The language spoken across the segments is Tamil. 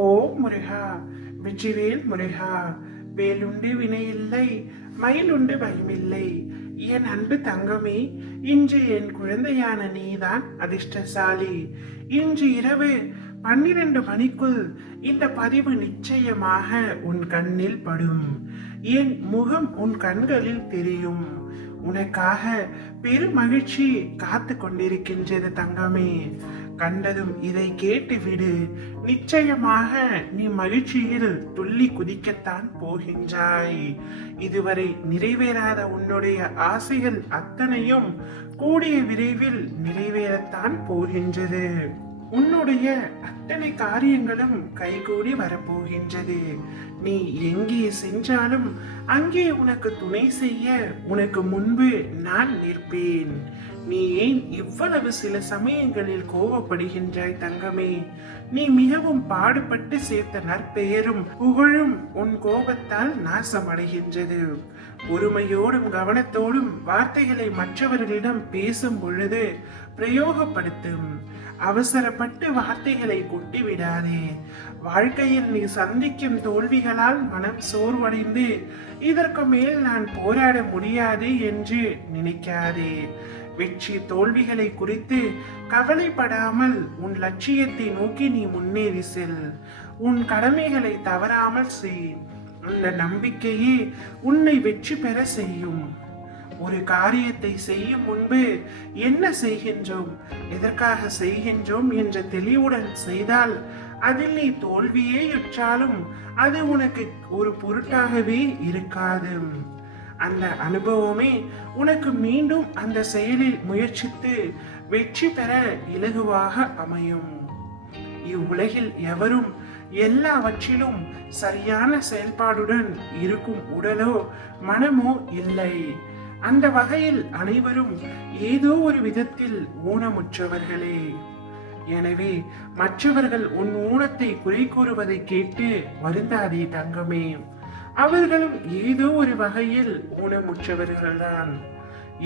ஓ முருகா, வெற்றிவேல் முருகா. வேலுண்டு வினையில்லை, மயிலுண்டு பயமில்லை. என் அன்பு தங்கமே, இன்று என் குழந்தையான நீதான் அதிர்ஷ்டசாலி. இன்று இரவு 12 மணிக்குள் இந்த பதிவு நிச்சயமாக உன் கண்ணில் படும். என் முகம் உன் கண்களில் தெரியும். உனக்காக பெரும் மகிழ்ச்சி காத்து கொண்டிருக்கின்றது தங்கமே. கண்டதும் இதை கேட்டு விடு. நிச்சயமாக நீ மகிழ்ச்சியில் துள்ளி குதிக்கத்தான் போகின்றாய். இதுவரை நிறைவேறாத உன்னுடைய ஆசைகள் அத்தனையும் கூடிய விரைவில் நிறைவேறத்தான் போகின்றது. உன்னுடைய அத்தனை காரியங்களும் கைகூடி வரப்போகின்றது. நீ எங்கே சென்றாலும் அங்கே உனக்கு துணை செய்ய உனக்கு முன்பு நான் நிற்பேன். நீ ஏன் இவ்வளவு சில சமயங்களில் கோபப்படுகின்றாய் தங்கமே? நீ மிகவும் பாடுபட்டு சேர்த்த நற்பெயரும் புகழும் உன் கோபத்தால் நாசமடைகின்றது. பொறுமையோடும் கவனத்தோடும் வார்த்தைகளை மற்றவர்களிடம் பேசும் பொழுது பிரயோகப்படுத்தும். அவசரப்பட்டு வார்த்தைகளை கொட்டிவிடாதே. வாழ்க்கையில் நீ சந்திக்கும் தோல்விகளால் மனம் சோர்வடைந்து இதற்கு மேல் நான் போராட முடியாது என்று நினைக்காதே. வெற்றி தோல்விகளை குறித்து கவலைப்படாமல் உன் லட்சியத்தை நோக்கி நீ முன்னேறி செல். உன் கடமைகளை தவறாமல் செய். அந்த நம்பிக்கையே உன்னை வெற்றி பெற செய்யும். ஒரு காரியத்தை செய்யும் முன்பு என்ன செய்கின்றோம், எதற்காக செய்கின்றோம் என்ற தெளிவுடன் செய்தால் அதில் நீ தோல்வியே யுற்றாலும் அது உனக்கு ஒரு பொருட்டாகவே இருக்காது. அந்த அனுபவமே உனக்கு மீண்டும் அந்த செயலில் முயற்சித்து வெற்றி பெற இலகுவாக அமையும். இவ்வுலகில் எவரும் எல்லாவற்றிலும் சரியான செயல்பாடுடன் இருக்கும் உடலோ மனமோ இல்லை. அந்த வகையில் அனைவரும் ஏதோ ஒரு விதத்தில் ஊனமுற்றவர்களே. எனவே மற்றவர்கள் உன் ஊனத்தை குறை கூறுவதை கேட்டு வருந்தாதே தங்கமே. அவர்களும் ஏதோ ஒரு வகையில் ஊனமுற்றவர்கள்தான்.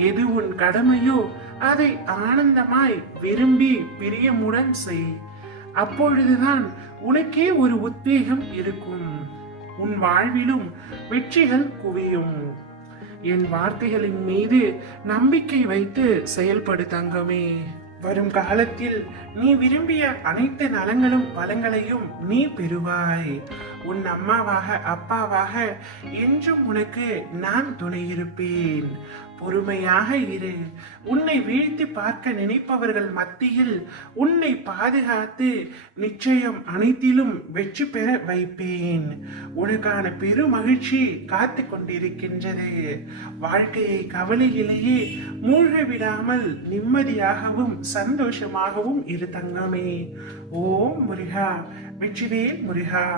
எது உன் கடமையோ அதை ஆனந்தமாய் விரும்பி பிரியமுடன் செய். அப்பொழுதுதான் உனக்கே ஒரு உத்வேகம் இருக்கும். உன் வாழ்விலும் வெற்றிகள் குவியும். என் வார்த்தைகளின் மீது நம்பிக்கை வைத்து செயல்படு தங்கமே. வரும் காலத்தில் நீ விரும்பிய அனைத்து நலங்களும் வளங்களையும் நீ பெறுவாய். உன் அம்மாவாக அப்பாவாக என்றும் உனக்கு நான் துணை இருப்பேன். பொறுமையாக இரு. உன்னை வீழ்த்தி பார்க்க நினைப்பவர்கள் மத்தியில் உன்னை பாதுகாத்து நிச்சயம் அனைத்திலும் வெற்றி பெற வைப்பேன். உனக்கான பெரும் மகிழ்ச்சி காத்து கொண்டிருக்கின்றது. வாழ்க்கையை கவலையிலேயே மூழ்க விடாமல் நிம்மதியாகவும் சந்தோஷமாகவும் இரு தங்கமே. ஓம் முருகா, வெற்றிவேல் முருகா.